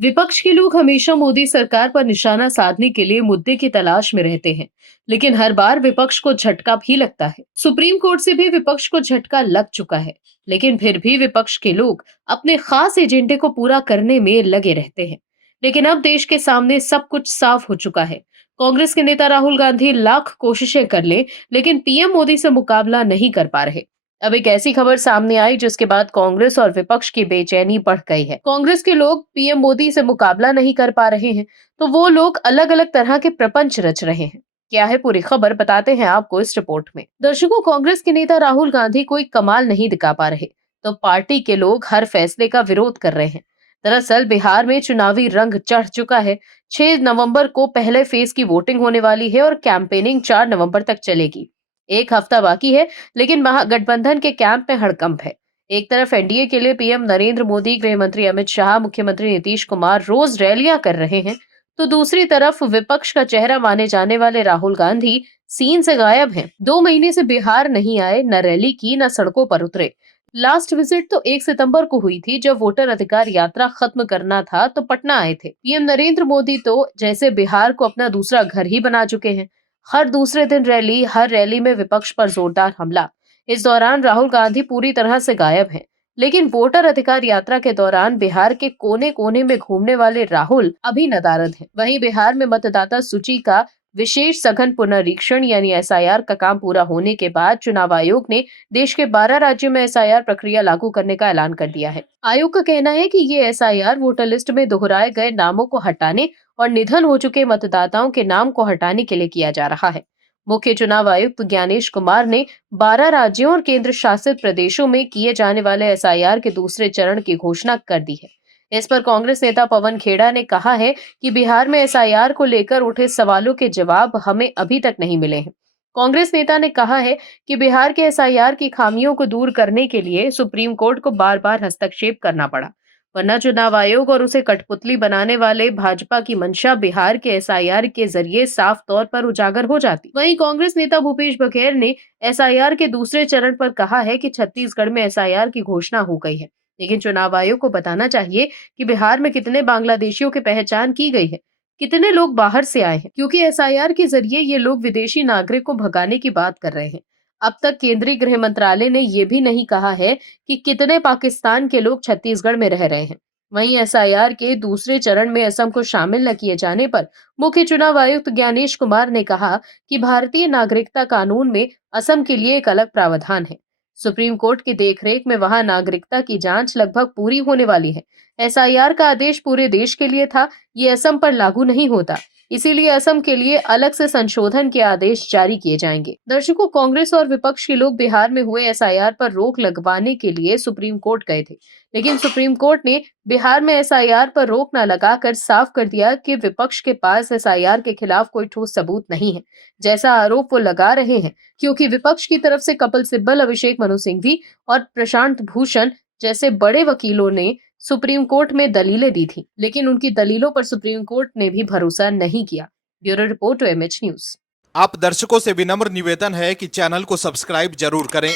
विपक्ष के लोग हमेशा मोदी सरकार पर निशाना साधने के लिए मुद्दे की तलाश में रहते हैं, लेकिन हर बार विपक्ष को झटका भी लगता है। सुप्रीम कोर्ट से भी विपक्ष को झटका लग चुका है, लेकिन फिर भी विपक्ष के लोग अपने खास एजेंडे को पूरा करने में लगे रहते हैं। लेकिन अब देश के सामने सब कुछ साफ हो चुका है। कांग्रेस के नेता राहुल गांधी लाख कोशिशें कर ले, लेकिन पीएम मोदी से मुकाबला नहीं कर पा रहे। अब एक ऐसी खबर सामने आई जिसके बाद कांग्रेस और विपक्ष की बेचैनी बढ़ गई है। कांग्रेस के लोग पीएम मोदी से मुकाबला नहीं कर पा रहे हैं, तो वो लोग अलग अलग तरह के प्रपंच रच रहे हैं। क्या है पूरी खबर, बताते हैं आपको इस रिपोर्ट में। दर्शकों, कांग्रेस के नेता राहुल गांधी कोई कमाल नहीं दिखा पा रहे, तो पार्टी के लोग हर फैसले का विरोध कर रहे हैं। दरअसल बिहार में चुनावी रंग चढ़ चुका है। 6 नवंबर को पहले फेज की वोटिंग होने वाली है और कैंपेनिंग 4 नवंबर तक चलेगी। एक हफ्ता बाकी है, लेकिन महागठबंधन के कैंप में हड़कंप है। एक तरफ एनडीए के लिए पीएम नरेंद्र मोदी, गृह मंत्री अमित शाह, मुख्यमंत्री नीतीश कुमार रोज रैलियां कर रहे हैं, तो दूसरी तरफ विपक्ष का चेहरा माने जाने वाले राहुल गांधी सीन से गायब हैं। 2 महीने से बिहार नहीं आए, न रैली की, न सड़कों पर उतरे। लास्ट विजिट तो 1 सितंबर को हुई थी, जब वोटर अधिकार यात्रा खत्म करना था तो पटना आए थे। पीएम नरेंद्र मोदी तो जैसे बिहार को अपना दूसरा घर ही बना चुके हैं। हर दूसरे दिन रैली, हर रैली में विपक्ष पर जोरदार हमला। इस दौरान राहुल गांधी पूरी तरह से गायब हैं। लेकिन वोटर अधिकार यात्रा के दौरान बिहार के कोने कोने में घूमने वाले राहुल अभी नदारद हैं। वहीं बिहार में मतदाता सूची का विशेष सघन पुनरीक्षण यानी एसआईआर का काम पूरा होने के बाद चुनाव आयोग ने देश के 12 राज्यों में एसआईआर प्रक्रिया लागू करने का ऐलान कर दिया है। आयोग का कहना है कि ये एसआईआर वोटर लिस्ट में दोहराए गए नामों को हटाने और निधन हो चुके मतदाताओं के नाम को हटाने के लिए किया जा रहा है। मुख्य चुनाव आयुक्त ज्ञानेश कुमार ने 12 राज्यों और केंद्र शासित प्रदेशों में किए जाने वाले एसआईआर के दूसरे चरण की घोषणा कर दी है। इस पर कांग्रेस नेता पवन खेड़ा ने कहा है कि बिहार में एसआईआर को लेकर उठे सवालों के जवाब हमें अभी तक नहीं मिले हैं। कांग्रेस नेता ने कहा है कि बिहार के एसआईआर की खामियों को दूर करने के लिए सुप्रीम कोर्ट को बार-बार हस्तक्षेप करना पड़ा, वरना चुनाव आयोग और उसे कठपुतली बनाने वाले भाजपा की मंशा बिहार के एसआईआर के जरिए साफ तौर पर उजागर हो जाती। वहीं कांग्रेस नेता भूपेश बघेल ने एसआईआर के दूसरे चरण पर कहा है कि छत्तीसगढ़ में एसआईआर की घोषणा हो गई है, लेकिन चुनाव आयोग को बताना चाहिए कि बिहार में कितने बांग्लादेशियों की पहचान की गई है, कितने लोग बाहर से आए हैं, क्योंकि एसआईआर के जरिए ये लोग विदेशी नागरिक को भगाने की बात कर रहे हैं। अब तक केंद्रीय गृह मंत्रालय ने यह भी नहीं कहा है कि कितने पाकिस्तान के लोग छत्तीसगढ़ में रह रहे हैं। वहीं एसआईआर के दूसरे चरण में असम को शामिल न किए जाने पर मुख्य चुनाव आयुक्त ज्ञानेश कुमार ने कहा कि भारतीय नागरिकता कानून में असम के लिए एक अलग प्रावधान है। सुप्रीम कोर्ट की देखरेख में वहां नागरिकता की जांच लगभग पूरी होने वाली है। एसआईआर का आदेश पूरे देश के लिए था, ये असम पर लागू नहीं होता। इसीलिए असम के लिए अलग से संशोधन के आदेश जारी किए जाएंगे। दर्शकों, कांग्रेस और विपक्ष के लोग बिहार में हुए एसआईआर पर रोक लगवाने के लिए सुप्रीम कोर्ट गए थे, लेकिन सुप्रीम कोर्ट ने बिहार में एसआईआर पर रोक न लगाकर साफ कर दिया कि विपक्ष के पास एसआईआर के खिलाफ कोई ठोस सबूत नहीं है, जैसा आरोप वो लगा रहे हैं। क्योंकि विपक्ष की तरफ से कपिल सिब्बल, अभिषेक मनु सिंघवी और प्रशांत भूषण जैसे बड़े वकीलों ने सुप्रीम कोर्ट में दलीलें दी थी, लेकिन उनकी दलीलों पर सुप्रीम कोर्ट ने भी भरोसा नहीं किया। Bureau report, MH news. आप दर्शकों से विनम्र निवेदन है कि चैनल को सब्सक्राइब जरूर करें